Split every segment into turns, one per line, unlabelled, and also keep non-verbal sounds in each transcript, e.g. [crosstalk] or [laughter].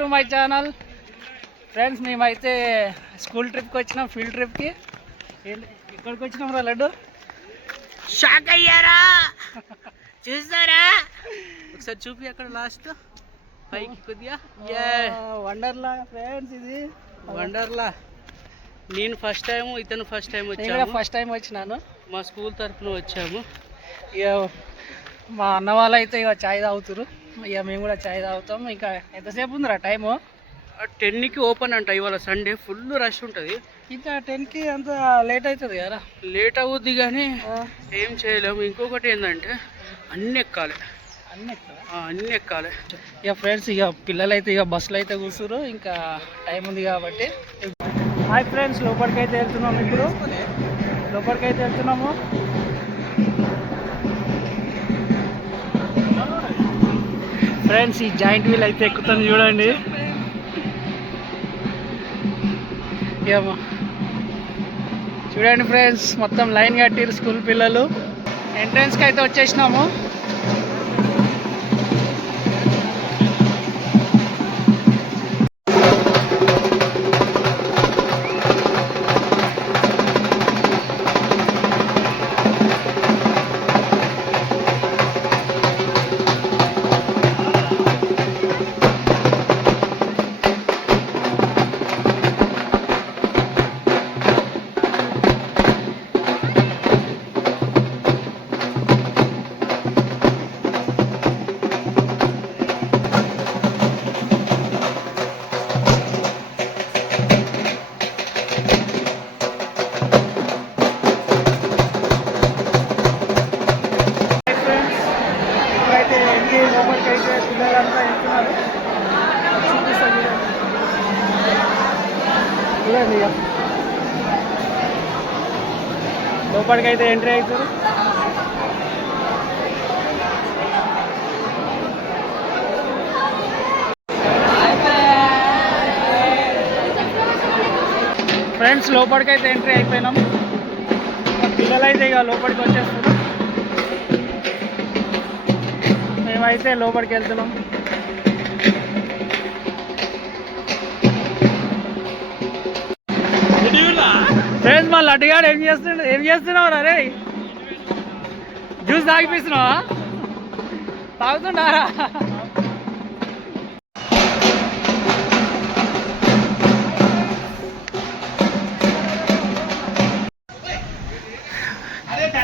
To my channel. Friends మేమైతే school ట్రిప్కి వచ్చినాం ఫీల్డ్ ట్రిప్కి. ఎక్కడికి వచ్చినాం రా లడ్డు.
షాక్ అయ్యారా? చూస్తారా ఒకసారి చూపి అక్కడ లాస్ట్ పైకి కొద్దిగా.
వండర్లా ఫ్రెండ్స్ ఇది.
వండర్లా. నేను ఫస్ట్ టైం ఇతను ఫస్ట్ టైం వచ్చాము.
ఫస్ట్ టైం వచ్చినాను.
మా స్కూల్ తరఫున వచ్చాము.
ఇక మా అన్న వాళ్ళు అయితే ఇక చాయ్ తాగుతారు ఇక మేము కూడా చాయ్ తాగుతాం. ఇంకా ఎంతసేపు ఉందిరా టైము?
టెన్కి ఓపెన్ అంట ఇవాళ సండే. ఫుల్ రష్ ఉంటుంది.
ఇంకా టెన్కి అంత లేట్ అవుతుంది కదా
లేట్ అవుద్ది కానీ ఏం చేయలేము ఇంకొకటి ఏంటంటే అన్ని ఎక్కాలి.
అన్నీ ఎక్కువ
ఆ, అన్ని ఎక్కాలి.
ఇక ఫ్రెండ్స్ ఇక పిల్లలు అయితే ఇక బస్సులో అయితే కూర్చురు ఇంకా టైం ఉంది కాబట్టి. హాయ్ ఫ్రెండ్స్ లోపలికి అయితే వెళ్తున్నాము ఇప్పుడు. లోపలికి అయితే వెళ్తున్నాము. ఫ్రెండ్స్ ఈ జాయింట్ వీల్ అయితే ఎక్కుతాను చూడండి. ఏమో. చూడండి ఫ్రెండ్స్ మొత్తం లైన్ కట్టిరు స్కూల్ పిల్లలు. ఎంట్రన్స్కి అయితే వచ్చేసినాము. లోపలికైతే ఎంట్రీ అవుతుంది ఫ్రెండ్స్ లోపలికి అయితే ఎంట్రీ అయిపోయినాం. పిల్లలైతే ఇక లోపలికి వచ్చేస్తారు మేమైతే లోపలికి వెళ్తున్నాం. ఫ్రెండ్స్ మళ్ళీ ఏం చేస్తుండ ఏం చేస్తున్నావు రే? జ్యూస్ తాగిపిస్తున్నావా? తాగుతున్నారా?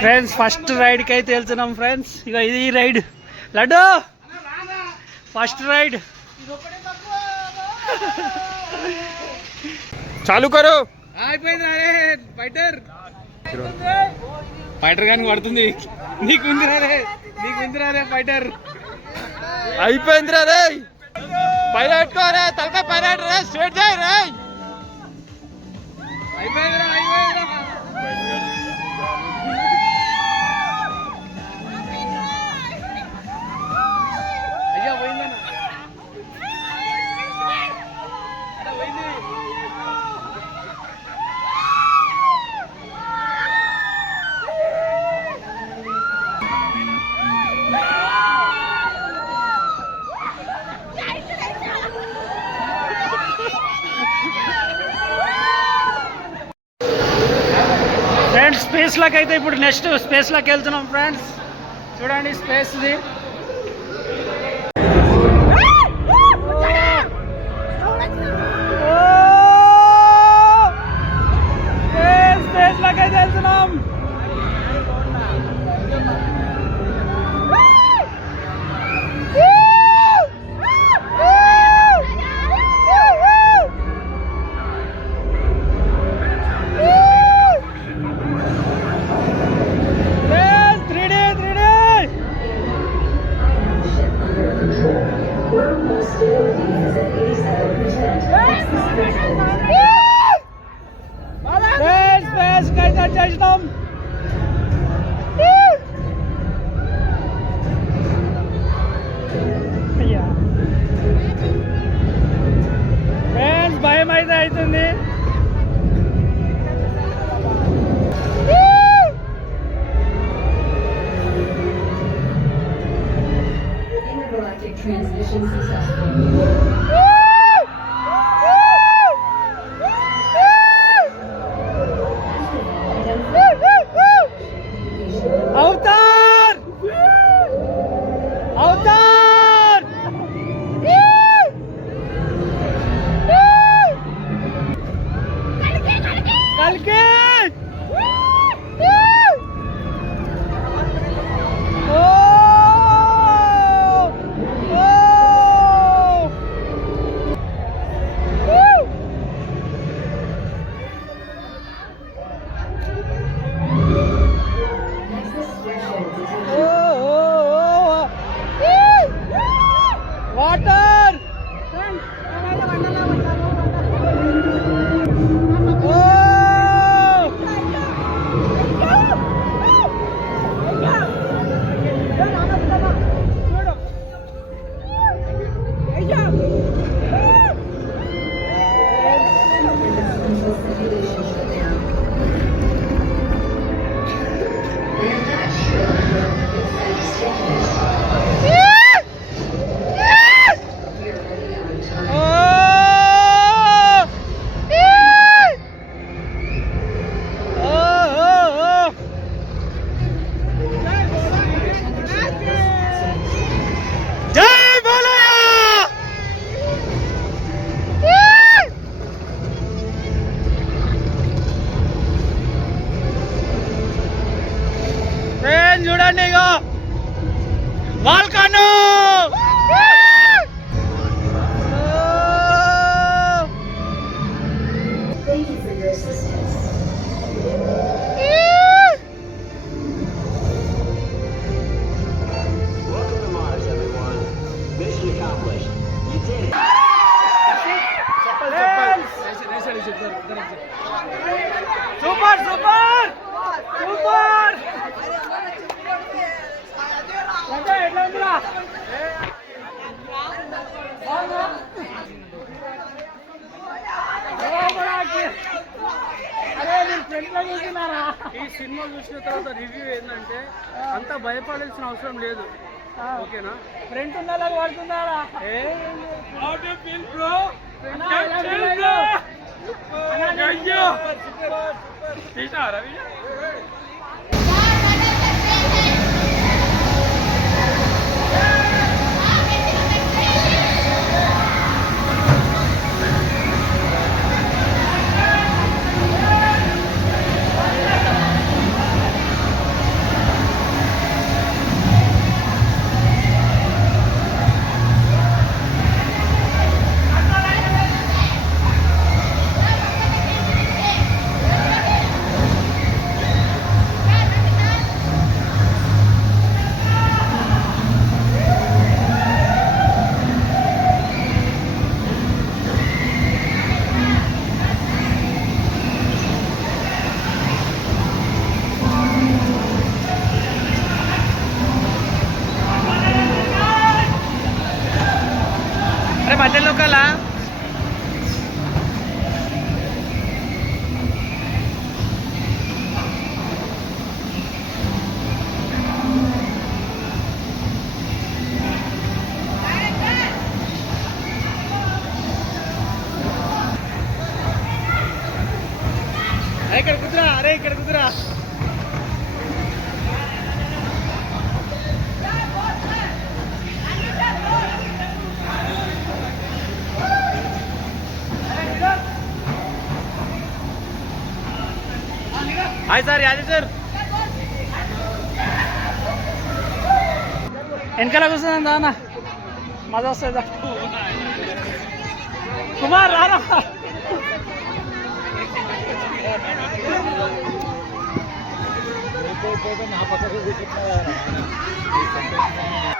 ఫ్రెండ్స్ ఫస్ట్ రైడ్కి అయితే వెళ్తున్నాం ఫ్రెండ్స్ ఇక ఇది రైడ్ లడ్డు! ఫస్ట్ రైడ్
చాలు కరు.
అయిపోయింది అరే ఫైటర్.
ఫైటర్ గాని పడుతుంది
నీకుంది రే నీకుంది రే ఫైటర్.
అయిపోయింది రే పైన పెట్టుకోరే తలకాయ పైన రే. స్ట్రేట్ చేయి రే.
అయిపోయిందిరా అయిపోయిందిరా అయ్యా
అయితే ఇప్పుడు నెక్స్ట్ స్పేస్లోకి వెళ్తున్నాం ఫ్రెండ్స్ చూడండి స్పేస్ది আচ্ছা,
চাইছিলাম సినిమా చూసిన తర్వాత రివ్యూ ఏంటంటే అంత భయపడాల్సిన అవసరం లేదు. ఓకేనా?
ఫ్రెండ్ ఉందా పడుతున్నారా
అరే హాయ్ సార్ యాది సార్
వెనకాల కూర్చుందా అన్న మజా వస్తుందా కుమార్ రారా అరే,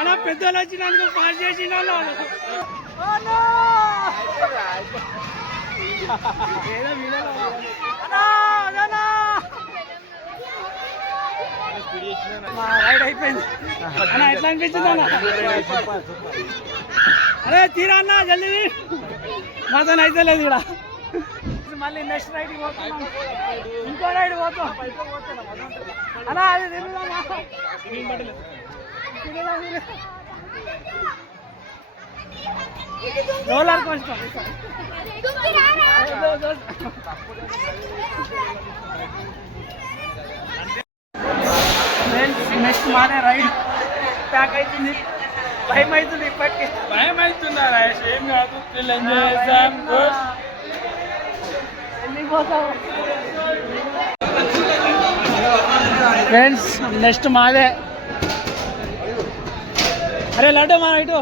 అలా పెద్దలు వచ్చినందుకు పాస్ చేసిన రైడ్ అయిపోయింది. అన్న ఎట్లా అనిపించింది అన్న? అరే తీరా అన్న జల్దీ. మాతో అయితే లేదు ఇక్కడ. మళ్ళీ నెక్స్ట్ రైడ్ పోతున్నాం. ఇంకో రైడ్ పోతాం. అన్న అది తిరుగుదామా? తిరుగుదాం, తిరుగుదాం. Roller coaster. నెక్స్ట్ మానే రైడ్. ప్యాక్ అవుతుంది భయం అవుతుంది ఇప్పటికి.
భయం అవుతుందా రాయేష్ ఏం కాదు. ఫుల్ ఎంజాయ్ చేద్దాం
ఫ్రెండ్స్ నెక్స్ట్ మాదే. అరే లడ్డు మా ఇటు.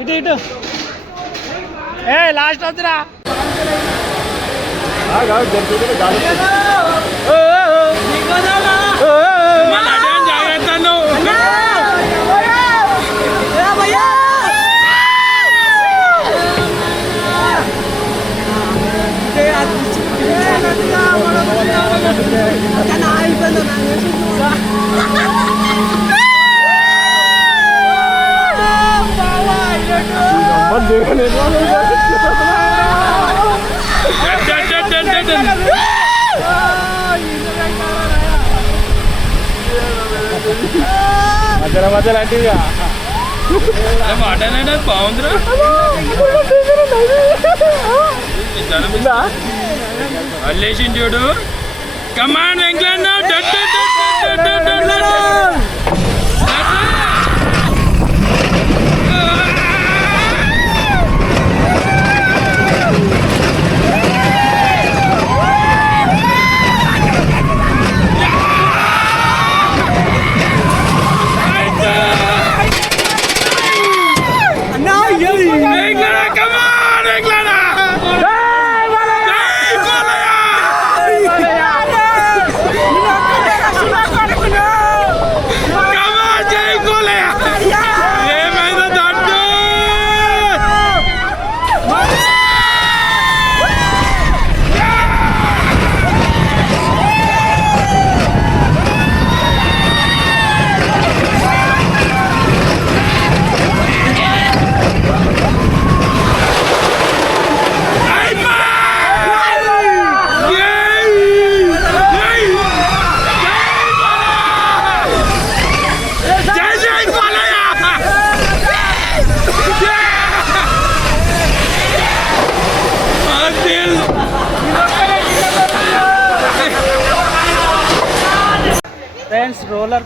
ఇటు ఇటు. ఏ లాస్ట్ వద్దురా. [laughs]
మధ్యలో మధ్యలో అంటే
మాట్లాడే బాగుందిరా అల్లేసింది చూడు. Come on,
England now!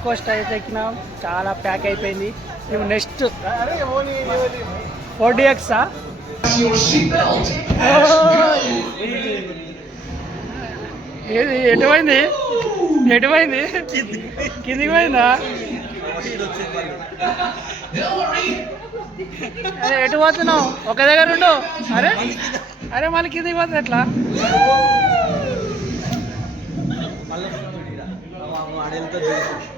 Roller అయితే ఎక్కినాం చాలా ప్యాక్ అయిపోయింది. ఇప్పుడు నెక్స్ట్ ఫోర్ డిఎక్సా ఏది ఎటుపోయింది ఎటుపోయింది కిందికి పోయిందా? అరే ఎటు పోతున్నావు? ఒక దగ్గర ఉండు. అరే అరే మళ్ళీ కిందికి పోతుంది ఎట్లా? ఏ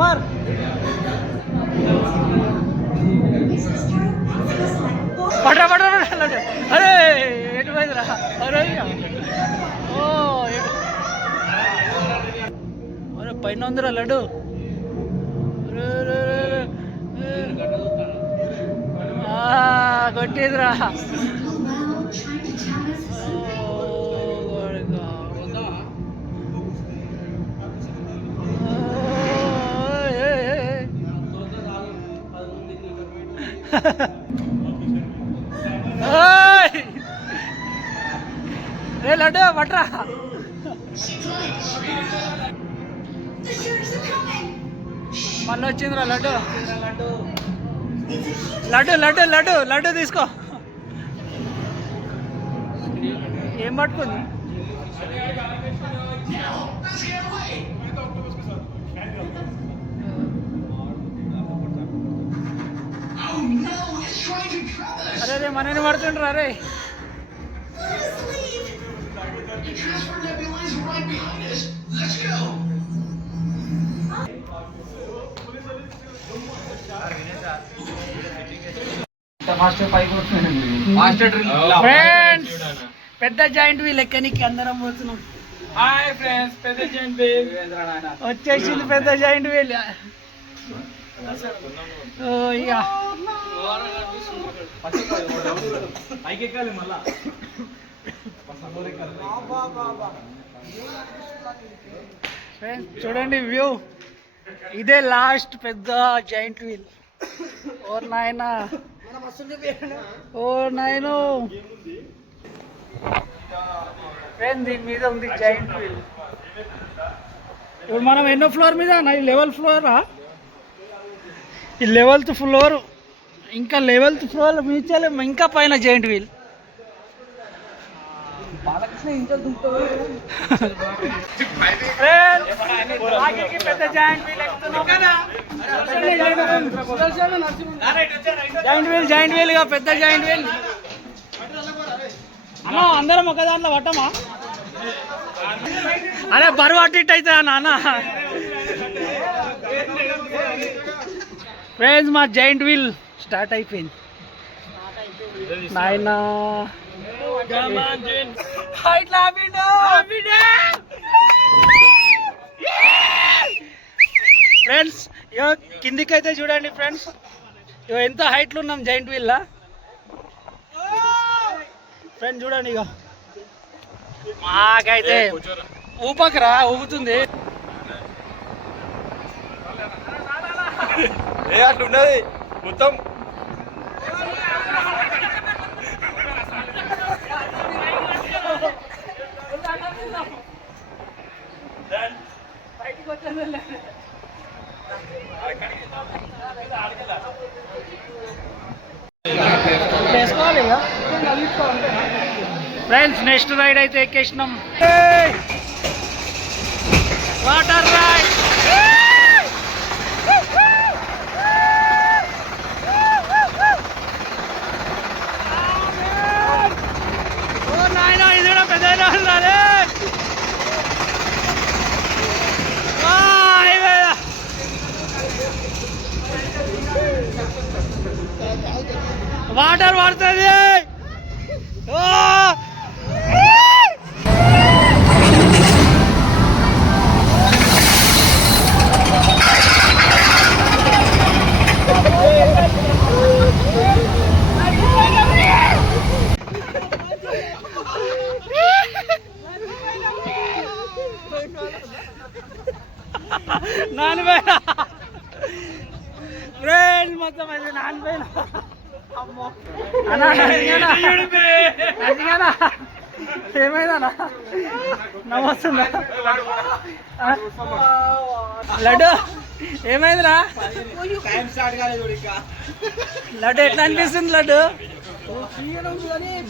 పట్రా పడరా పడరా పడరా అరే ఎటు పోయిందిరా? అరే ఓ అరే పైన ఉందిరా లడ్డు. కొట్టేదిరా. రే లడ్డు పట్రా. మళ్ళీ వచ్చిందిరా లడ్డు. లడ్డు లడ్డు లడ్డు లడ్డు తీసుకో. ఏం పట్టుకుంది?
Behind us. Let's go.
Friends పెద్ద జాయింట్ వీల్ ఎక్కనికి అందరం పోతున్నాం
హాయ్ ఫ్రెండ్స్ పెద్ద జెంట్
వచ్చేసింది పెద్ద జాయింట్ వీల్ ఓ మళ్ళా చూడండి వ్యూ. ఇదే లాస్ట్ పెద్ద జాయింట్ వీల్ ఓ నాయన. ఓ నాయను. ఫ్రెండ్ దీని మీద ఉంది జాయింట్ వీల్ ఇప్పుడు మనం ఎన్నో ఫ్లోర్ మీద? లెవెల్ ఫ్లోరా ఈ లెవెల్త్ ఫ్లోర్ ఇంకా లెవెల్త్ ఫ్లోర్ మించాలి ఇంకా పైన జాయింట్ వీల్. పెద్ద జాయింట్ వీల్ జాయింట్ వీల్గా పెద్ద జాయింట్ వీల్. అమ్మా అందరం ఒక దాంట్లో పట్టమా అరే బరువు అటు ఇటు అవుతుందా నాన్న? ఫ్రెండ్స్ మా జైంట్ వీల్ స్టార్ట్ అయిపోయింది నాయన. ఫ్రెండ్స్ ఇగో కిందికైతే చూడండి ఫ్రెండ్స్ ఇగో ఎంత హైట్లో ఉన్నాం జైంట్ వీల్లా ఫ్రెండ్ చూడండి ఇక మాకైతే ఊపకరా ఊగుతుంది.
ఏ అట్లా ఉన్నది. మొత్తం.
ఫ్రెండ్స్ నెక్స్ట్ రైడ్ అయితే ఎక్కేసినాం. వాటర్ రైడ్ ఓ నాయనా ఇది కూడా పెద్ద ఉండాలి వాటర్ పడుతుంది ఓ! నానిపోయినా ఫ్రెండ్స్ మొత్తం అది ఏమైందన్నా? నమస్తుందా ఆ? లడ్డు? ఏమైందిరా? లడ్డు ఎట్లా అనిపిస్తుంది లడ్డు?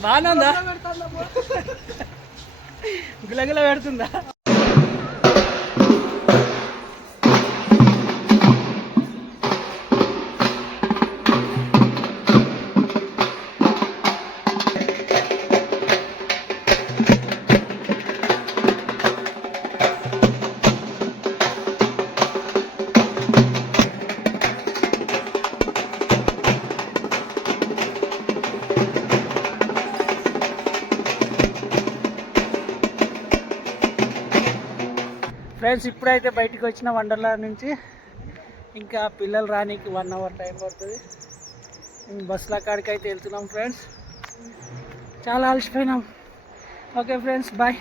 బాగానే ఉందా గులగుల పెడుతుందా? ఫ్రెండ్స్ ఇప్పుడైతే బయటికి వచ్చిన వండర్లా నుంచి ఇంకా పిల్లలు రానికి వన్ అవర్ టైం పడుతుంది. బస్సుల కాడికి అయితే వెళ్తున్నాం ఫ్రెండ్స్. చాలా అలసిపోయినాం. Okay friends bye